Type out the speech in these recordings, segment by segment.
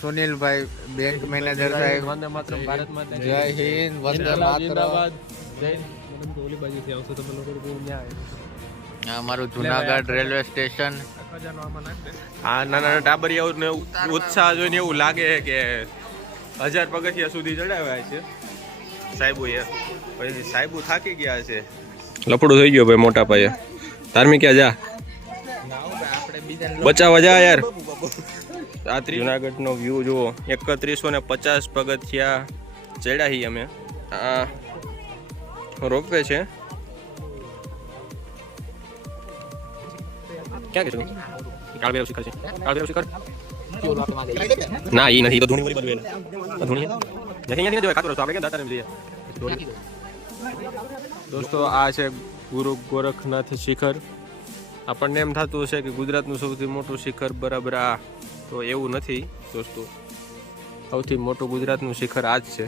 સુનિલભાઈ bank manager સાહેબ, વંદે માતરમ, ભારત માતા જય હિન્દ, વંદે માતરમ. જિંદાબાદ. જય હિન્દ. ઓલી બાજુથી આવશો તમે લોકો ન્યાય આ અમારું જુનાગઢ રેલવે સ્ટેશન. આ નાના ટાબરિયાઓને ઉત્સાહ જોઈને એવું લાગે કે 1000 પગથિયા સુધી ચડાવ્યા છે સાહેબોએ. પછી સાહેબો થાકી ગયા છે. લફડું થઈ ગયો ભાઈ મોટા પાયે. ધાર્મિક ક્યાં જા, બચાવવા જા યાર. આ જુનાગઢનો વ્યૂ જુઓ. 3150 પગથિયા ચડ્યા છીએ અમે. આ રોપવે છે. ક્યાં ગયું કાળભૈરવ શિખર છે. કાળભૈરવ શિખર ના એ નથી, તો ધૂણી વળી બધું ધૂણી નથી જવાય. કાતો રસ્તો આપણે ક્યાં દાતાને જઈએ. દોસ્તો આ છે ગુરુ ગોરખનાથ શિખર. આપણને એમ થતું હશે કે ગુજરાતનું સૌથી મોટું શિખર બરાબર આ, તો એવું નથી દોસ્તો. સૌથી મોટું ગુજરાતનું શિખર આ જ છે.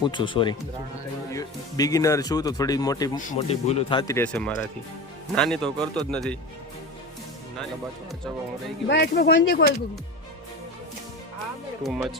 ઊંચું, સોરી, બિગિનર છું તો થોડી મોટી ભૂલો થતી રહેશે મારાથી. નાની તો કરતો જ નથી. નાની બાજુ બચાવવા હું રહી ગયો. Too much.